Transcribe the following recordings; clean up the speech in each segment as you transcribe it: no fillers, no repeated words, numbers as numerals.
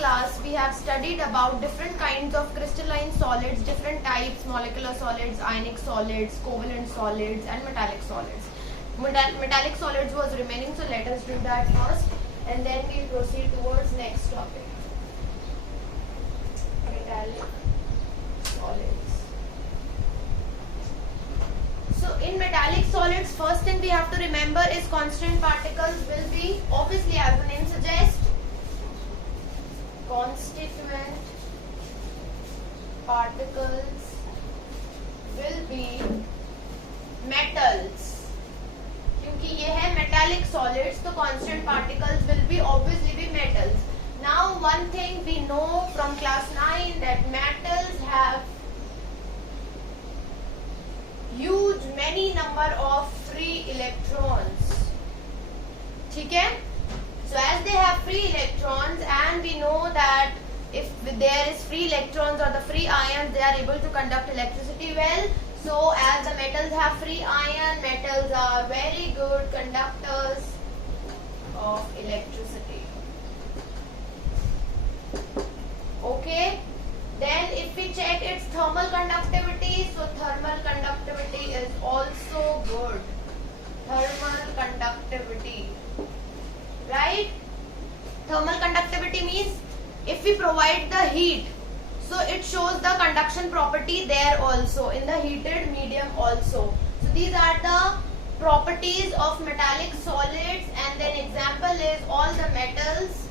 class we have studied about different kinds of crystalline solids, different types, molecular solids, ionic solids, covalent solids and metallic solids. Metallic solids was remaining, so let us do that first and then we will proceed towards next topic. Metallic solids. So in metallic solids, first thing we have to remember is constant particles will be, obviously as the name suggests, constituent particles will be metals. क्योंकि ये है metallic solids, तो constant particles will be obviously be metals. Now one thing we know from class 9 that metals have huge many number of free electrons. ठीक है? So as they have free electrons and we know that if there is free electrons or the free ions, they are able to conduct electricity well. So as the metals have free ion, metals are very good conductors of electricity. Okay. Then if we check its thermal conductivity, so thermal conductivity is also good. Thermal conductivity. Right? Thermal conductivity means if we provide the heat, so it shows the conduction property there also, in the heated medium also. So these are the properties of metallic solids, and then example is all the metals,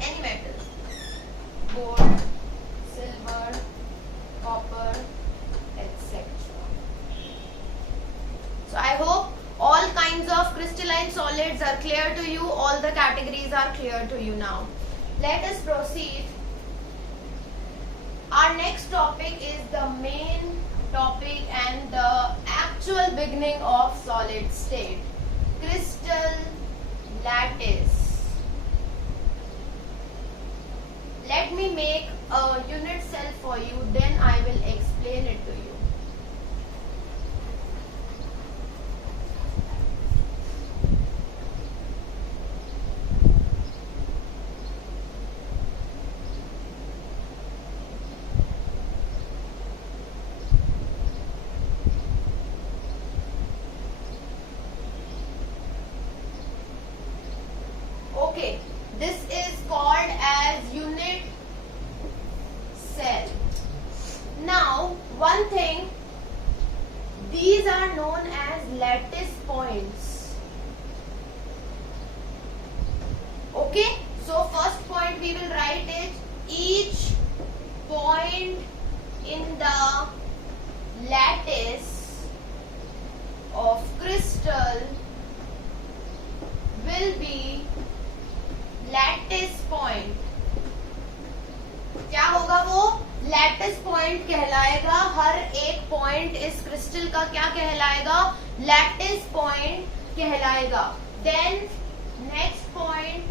any metals, gold, silver, copper, etc. So I hope all kinds of crystalline solids are clear to you, all the categories are clear to you now. Let us proceed. Our next topic is the main topic and the actual beginning of solid state. Crystal lattice. Let me make a unit cell for you, then I will explain it to you. Okay, this is called as unit cell. Now, one thing, these are known as lattice points. Okay, so first point we will write is each point in the lattice of crystal will be lattice point. क्या होगा वो? Lattice point कहलाएगा. हर एक point इस crystal का क्या कहलाएगा? Lattice point कहलाएगा. देन नेक्स्ट पॉइंट,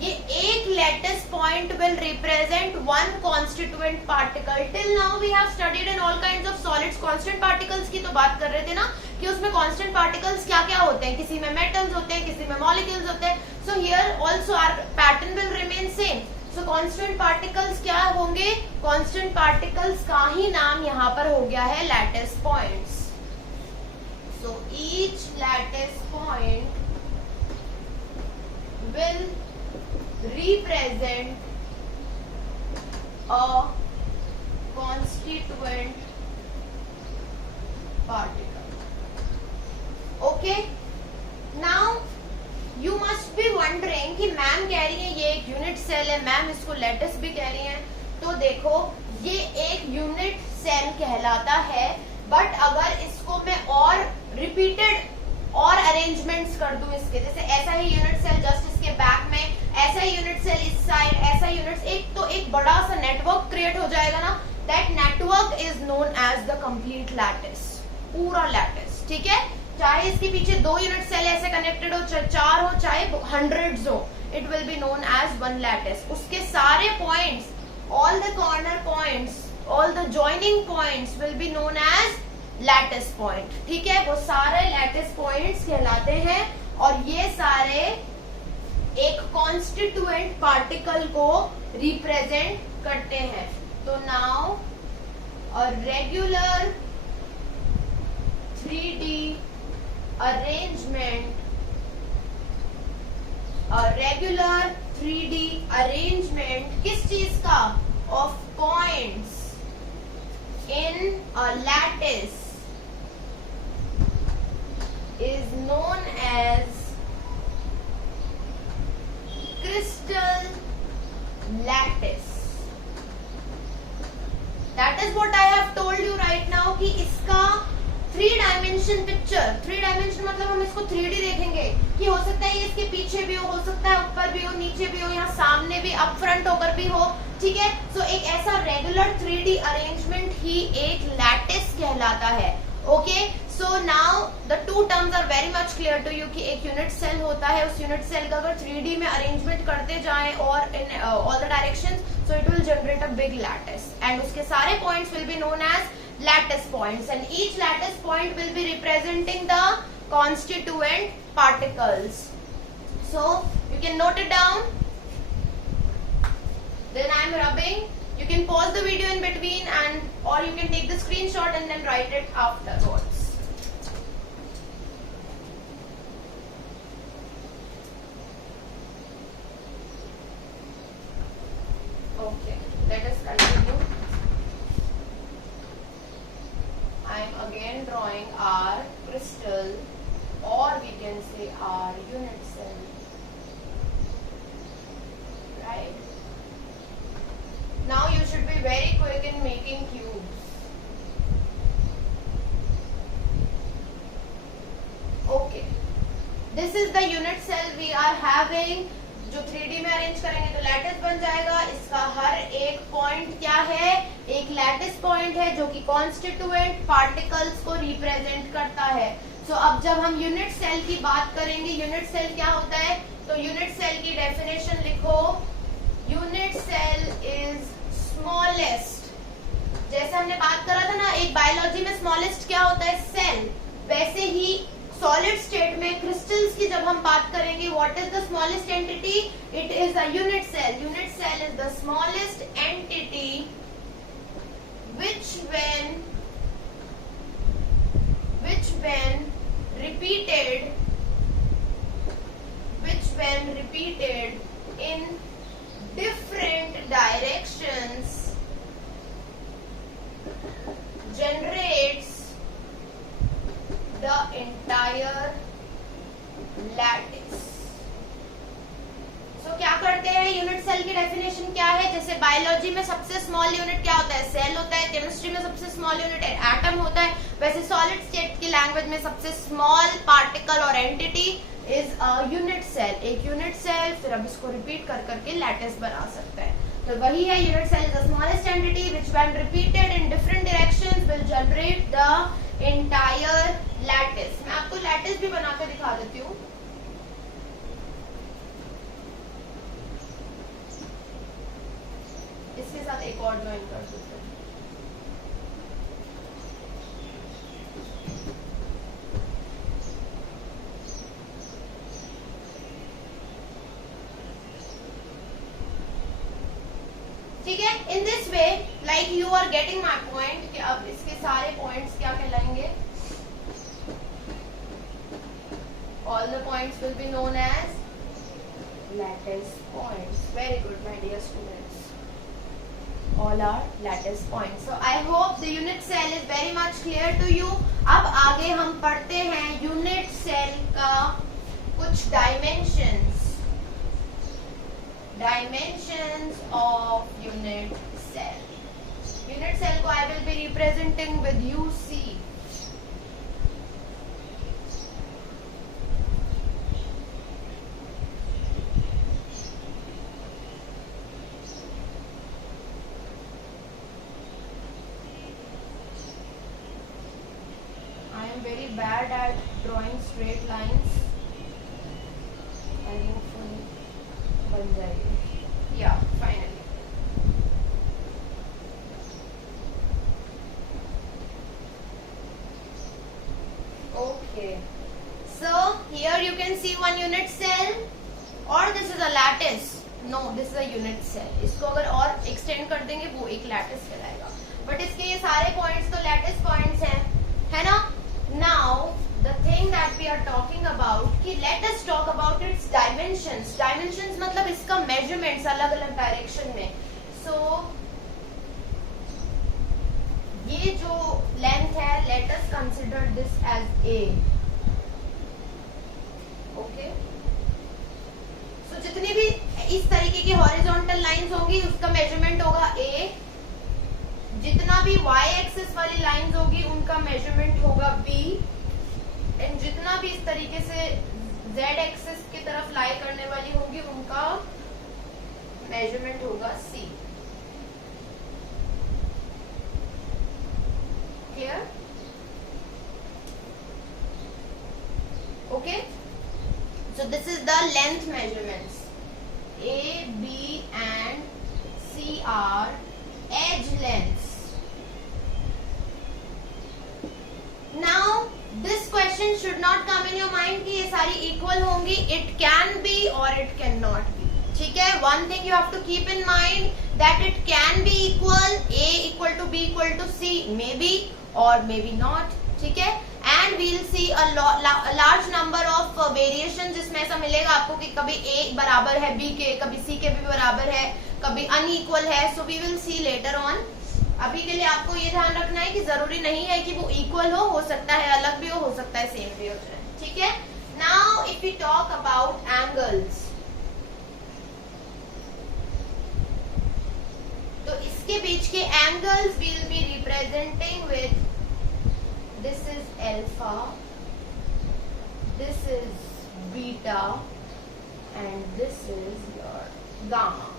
ये एक lattice point will represent one constituent particle. Till now we have studied in all kinds of solids. Constant particles की तो बात कर रहे थे ना, कि उसमें कांस्टेंट पार्टिकल्स क्या क्या होते हैं. किसी में मेटल्स होते हैं, किसी में मॉलिक्यूल्स होते हैं. So here also our pattern will remain same. So constant particles क्या होंगे? कांस्टेंट पार्टिकल्स का ही नाम यहाँ पर हो गया है lattice points. So each lattice point will represent a constituent particle. Okay, now you must be wondering कि मैम कह रही है ये एक यूनिट सेल है, मैम इसको लैटिस भी कह रही है. तो देखो ये एक यूनिट सेल कहलाता है, बट अगर इसको मैं और रिपीटेड और अरेंजमेंट्स कर दूं इसके, जैसे ऐसा ही यूनिट सेल जस्ट इसके बैक में, ऐसा ही यूनिट सेल इस साइड, ऐसा यूनिट, एक तो एक बड़ा सा नेटवर्क क्रिएट हो जाएगा ना. That network is known as the complete lattice. पूरा लैटिस. ठीक है, चाहे इसके पीछे 2 यूनिट सेल ऐसे कनेक्टेड हो, चाहे 4 हो, चाहे हंड्रेड्स हो, it will be known as one lattice. उसके सारे points, all the corner points, all the joining points will be known as lattice point, ठीक है, वो सारे लैटिस पॉइंट्स कहलाते हैं और ये सारे एक कॉन्स्टिट्यूएंट पार्टिकल को रिप्रेजेंट करते हैं। तो now a regular 3D arrangement, a regular 3D arrangement किस चीज का? Of points in a lattice is known as crystal lattice. That is what I have told you right now कि इसका 3 dimension picture, 3 dimension मतलब हम इसको 3D देखेंगे कि हो सकता है ये इसके पीछे भी हो सकता है ऊपर भी हो, नीचे भी हो, यहाँ सामने भी, अप फ्रंट होकर भी हो, ठीक है। सो एक ऐसा रेगुलर 3D अरेंजमेंट ही एक लैटिस कहलाता है। Okay, so now the two terms are very much clear to you कि एक यूनिट सेल होता है, उस यूनिट सेल का अगर 3D में अरेंजमेंट करते जाएं और in all the directions, so it will generate a big lattice and उसके सारे points will be known as lattice points and each lattice point will be representing the constituent particles. So you can note it down. Then I am rubbing. You can pause the video in between and or you can take the screenshot and then write it afterwards. Okay, let us continue. I am again drawing our crystal or we can say our unit cell, right? Now you should be very quick in making cubes. Okay, this is the unit cell we are having. जो 3D में arrange करेंगे तो lattice बन जाएगा। इसका हर एक point क्या है? एक लैटिस पॉइंट है जो कि कॉन्स्टिट्यूएंट पार्टिकल्स को रिप्रेजेंट करता है। सो अब जब हम यूनिट सेल की बात करेंगे, यूनिट सेल क्या होता है? तो यूनिट सेल की डेफिनेशन लिखो, यूनिट सेल इज स्मॉलेस्ट। जैसे हमने बात करा था ना, एक बायोलॉजी में स्मॉलेस्ट क्या होता है? सेल। वैसे ही सॉलिड स्टेट में क्रिस्टल्स की जब हम बात करेंगे, what is the smallest entity? It is a unit cell. Unit cell is the smallest entity which when repeated in different directions generates the entire lattice. So क्या करते हैं? यूनिट सेल की डेफिनेशन क्या है? जैसे बायोलॉजी में सबसे small unit क्या होता है? सेल होता है। केमिस्ट्री में सबसे स्मॉल यूनिट एटम होता है। वैसे सॉलिड स्टेट की लैंग्वेज में सबसे स्मॉल पार्टिकल और entity is a unit cell. एक यूनिट सेल, फिर अब इसको रिपीट कर करके लैटिस बना सकता है। तो वही है, unit cell is the smallest entity which when repeated in different directions will generate the entire lattice. मैं आपको लैटिस भी बनाकर दिखा देती हूँ। इसके साथ एक और ज्वाइन कर सकते हैं। ठीक है, in this way like you are getting my point कि अब इसके सारे पॉइंट्स क्या कहलाएंगे? All the points will be known as lattice points. Very good my dear students, all are lattice points. So I hope the unit cell is very much clear to you. अब आगे हम पढ़ते हैं unit cell का कुछ dimensions of unit cell. Unit cell को I will be representing with UC. Very bad at drawing straight lines and hopefully बन जाएगी। Yeah, finally. Okay. So here you can see one unit cell, or this is a lattice. No, this is a unit cell. इसको अगर और extend कर देंगे वो एक lattice कहलाएगा. But इसके ये सारे points तो lattice points हैं, है ना? Now the thing that we are talking about कि let us talk about its dimensions. Dimensions मतलब इसका measurements अलग अलग direction में. So ये जो length है, let us consider this as A. Okay. So जितनी भी इस तरीके की horizontal lines होंगी उसका measurement होगा A. जितना भी y एक्सिस वाली लाइंस होगी उनका मेजरमेंट होगा b, एंड जितना भी इस तरीके से z एक्सिस की तरफ लाई करने वाली होंगी उनका मेजरमेंट होगा c. Clear? Okay, so this is the length measurements. a, b and c are edge lengths. Now this question should not come in your mind कि ये सारी equal होंगी. It can be or it cannot be. ठीक है? One thing you have to keep in mind that it can be equal, A equal to B equal to C, maybe or maybe not. ठीक है? And we'll see a large number of variations जिसमें ऐसा मिलेगा आपको कि कभी A बराबर है B के, कभी C के भी बराबर है, कभी अनइक्वल है. So we will see later on. अभी के लिए आपको ये ध्यान रखना है कि जरूरी नहीं है कि वो इक्वल हो सकता है अलग भी हो सकता है सेम भी हो जाए. ठीक है? Now if we talk about angles, तो इसके बीच के angles will be representing with this is alpha, this is beta and this is your gamma.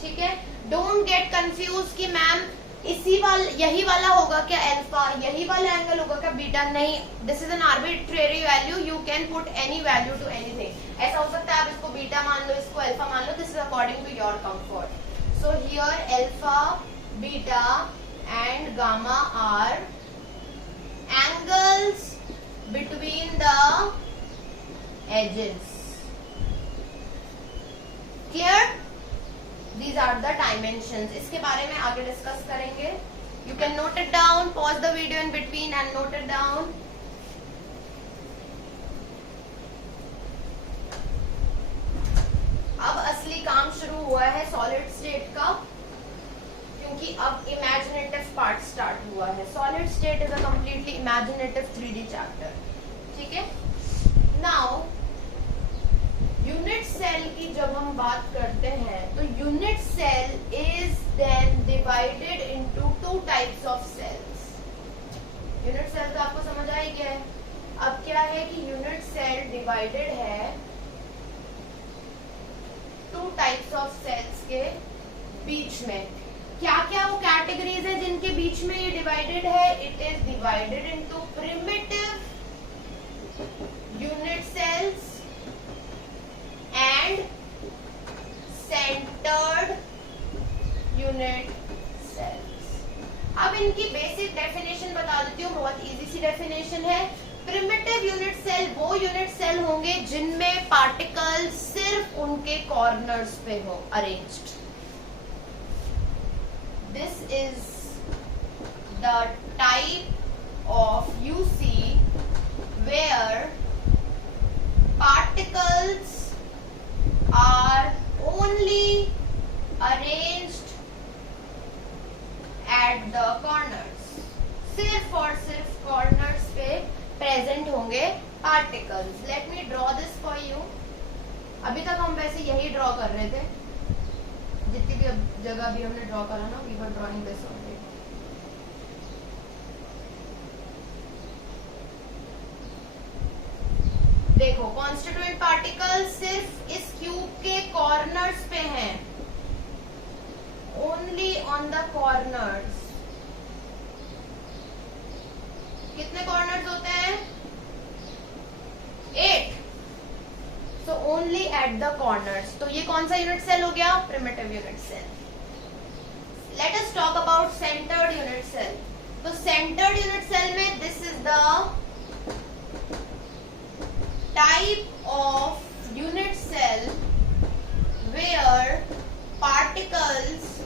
ठीक है? डोंट गेट कंफ्यूज कि मैम यही वाला होगा क्या अल्फा, यही वाला एंगल होगा क्या बीटा. नहीं, this is an arbitrary value. You can put any value to anything. ऐसा हो सकता है आप इसको बीटा मान लो, इसको अल्फा मान लो. This is according to your comfort. So here alpha, beta and gamma are angles between the axes. Clear? These are the dimensions. इसके बारे में आगे डिस्कस करेंगे. You can note it down. Pause the video in between and note it down. अब असली काम शुरू हुआ है सॉलिड स्टेट का, क्योंकि अब इमेजिनेटिव पार्ट स्टार्ट हुआ है. Solid state is a completely imaginative 3D chapter. ठीक है? नाउ यूनिट सेल की जब हम बात करते हैं तो unit cell is then divided into 2 types of cells. Unit cell तो आपको समझ आ ही गया है. अब क्या है कि यूनिट सेल डिवाइडेड है 2 टाइप्स ऑफ सेल्स के बीच में. क्या क्या वो कैटेगरीज है जिनके बीच में ये डिवाइडेड है? It is divided into primitive unit cells and centered unit cells. अब इनकी बेसिक डेफिनेशन बता देती हूँ. बहुत इजी सी डेफिनेशन है. प्रिमिटिव यूनिट सेल वो यूनिट सेल होंगे जिनमें पार्टिकल सिर्फ उनके कॉर्नर्स पे हो arranged. This is the type of UC where particles are only arranged at the corners. सिर्फ और सिर्फ corners पे present होंगे particles. Let me draw this for you. अभी तक हम वैसे यही ड्रॉ कर रहे थे. जितनी भी जगह भी हमने ड्रॉ करा ना, we were drawing this only. देखो, कॉन्स्टिट्यूएंट पार्टिकल सिर्फ इस क्यूब के कॉर्नर्स पे हैं. Only on the corners. कितने कॉर्नर्स होते हैं? 8. So only at the corners. तो ये कौन सा यूनिट सेल हो गया? Primitive unit cell. Let us talk about centred unit cell. तो सेंटर्ड यूनिट सेल में this is the type of unit cell where particles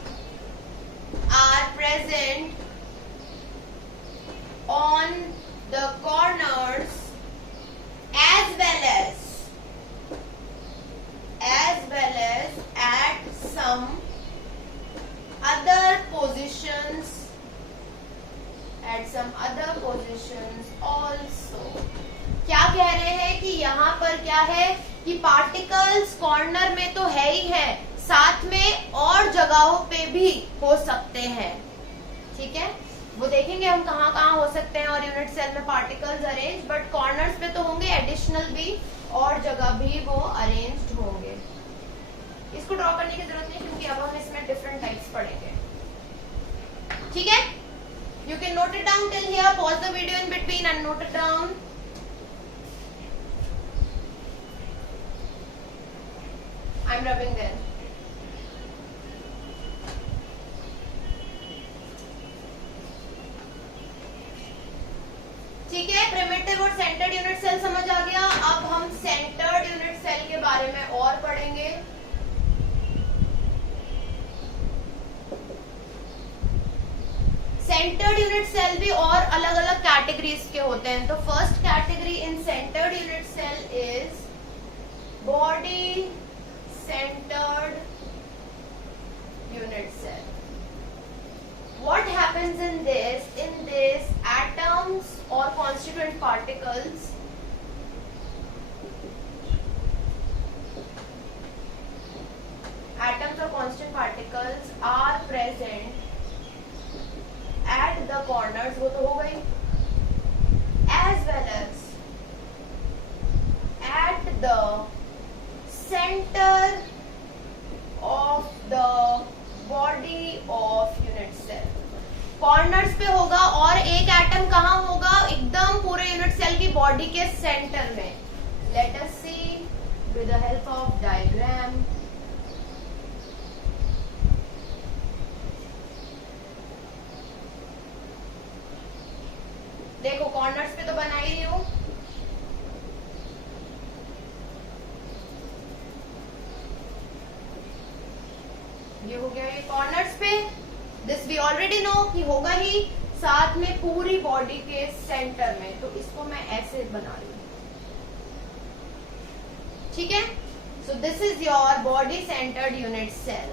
are present on the corners as well as at some other positions also. क्या कह रहे हैं कि यहाँ पर क्या है कि पार्टिकल्स कॉर्नर में तो है ही है, साथ में और जगहों पे भी हो सकते हैं. ठीक है, वो देखेंगे हम कहाँ कहाँ हो सकते हैं और यूनिट सेल में पार्टिकल्स अरेंज, बट कॉर्नर्स पे तो होंगे, एडिशनल भी और जगह भी वो अरेंज्ड होंगे. इसको ड्रॉ करने की जरूरत नहीं क्योंकि अब हम इसमें डिफरेंट टाइप्स पढ़ेंगे. ठीक है, you can note it down till here, pause the video in between and note it down. I'm rubbing there. ठीक है, प्रिमिटिव और सेंटर्ड यूनिट सेल समझ आ गया. अब हम सेंटर्ड यूनिट सेल के बारे में और पढ़ेंगे. सेंटर्ड यूनिट सेल भी और अलग अलग कैटेगरीज के होते हैं. तो first category in centred unit cell is body centred unit cell. What happens in this? In this, atoms or constituent particles are present at the corners, वो तो हो गई, as well as at the center of the body of unit cell. Corners पे होगा और एक atom कहाँ होगा? एकदम पूरे यूनिट सेल की बॉडी के सेंटर में. Let us see with the help of diagram. देखो कॉर्नर्स पे तो बना ही रही हूं. ये हो गया ये कॉर्नर्स पे. दिस वी ऑलरेडी नो कि होगा ही, साथ में पूरी बॉडी के सेंटर में. तो इसको मैं ऐसे बना रही हूं. ठीक है, so this is your body centred unit cell.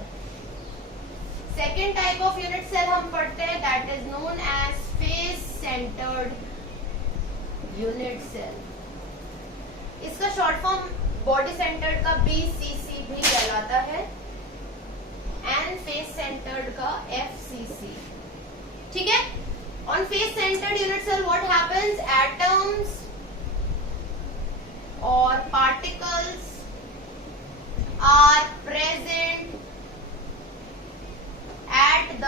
Second type of unit cell हम पढ़ते हैं, that is known as face centred unit cell. इसका शॉर्ट फॉर्म बॉडी सेंटर्ड का BCC भी कहलाता है एंड फेस सेंटर्ड का FCC. ठीक है, on face centred unit cell what happens? Atoms और particles are present at the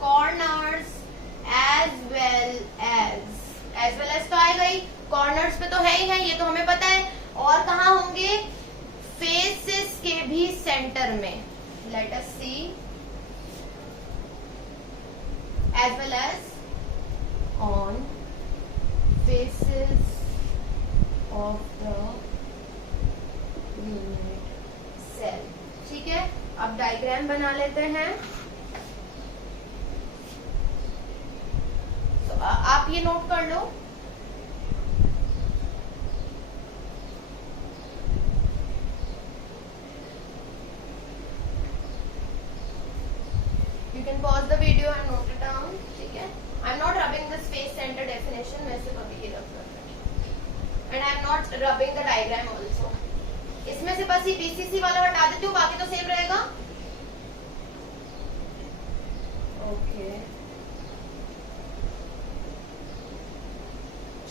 corners as well as तो आएगा ही. कॉर्नर्स पे तो है ही है, ये तो हमें पता है. और कहाँ होंगे? फेसेस के भी सेंटर में. Let us C. as well as on faces of the unit cell. ठीक है, अब डायग्राम बना लेते हैं. तो आप ये नोट कर लो. You can pause the video and note it down. ठीक है, I'm not rubbing this face center definition. मैं सिर्फ अभी ये रब कर रही हूँ. And I'm not rubbing the diagram also. इसमें से बस ये BCC वाला हटा देती हूँ, बाकी तो सेम रहेगा. ओके,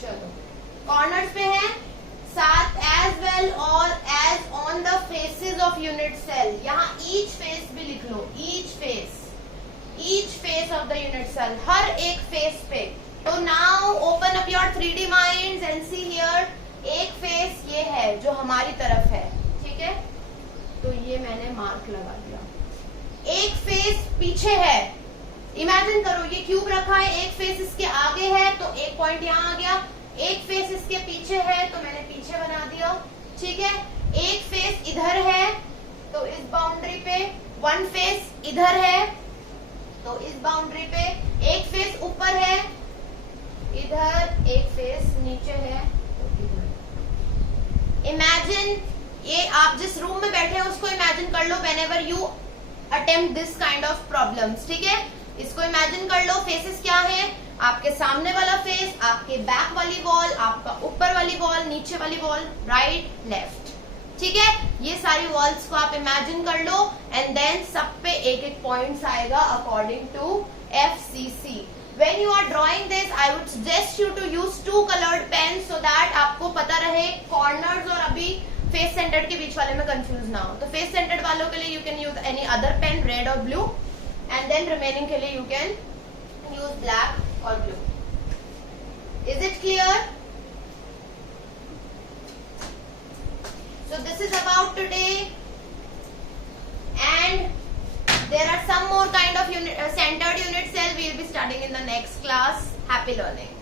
चलो कॉर्नर्स पे है, साथ as well और as on the faces of unit cell. यहाँ each face भी लिख लो. each face of the unit cell, हर एक फेस पे. तो now open up your 3D minds and see here. एक फेस ये है जो हमारी तरफ है. ठीक है, तो ये मैंने मार्क लगा दिया. एक फेस पीछे है. इमेजिन करो ये क्यूब रखा है, एक फेस इसके आगे है, तो एक पॉइंट यहाँ आ गया. एक फेस इसके पीछे है तो मैंने पीछे बना दिया, ठीक है। एक फेस इधर है तो इस बाउंड्री पे, वन फेस इधर है तो इस बाउंड्री पे, एक फेस ऊपर है इधर, एक फेस नीचे है तो इधर। इमेजिन, ये आप जिस रूम में बैठे हैं उसको इमेजिन कर लो whenever you attempt this kind of problems, ठीक है। इसको इमेजिन कर लो, फेसेस क्या है, आपके सामने वाला फेस, आपके बैक वाली वॉल, आपका ऊपर वाली वॉल, नीचे वाली वॉल, राइट लेफ्ट, ठीक है। ये सारी वॉल्स को आप इमेजिन कर लो एंड देन सब पे एक एक पॉइंट्स आएगा according to FCC। When you are drawing this, I would suggest you to use 2 colored pens so that आपको पता रहे corners और अभी फेस सेंटर्ड के बीच वाले में कंफ्यूज ना हो। तो फेस सेंटर्ड वालों के लिए you can use any other pen, red और ब्लू, एंड देन रिमेनिंग के लिए यू कैन यूज ब्लैक और blue. Is it clear? So this is about today, and there are some more kind of centered unit cell we will be studying in the next class. Happy learning.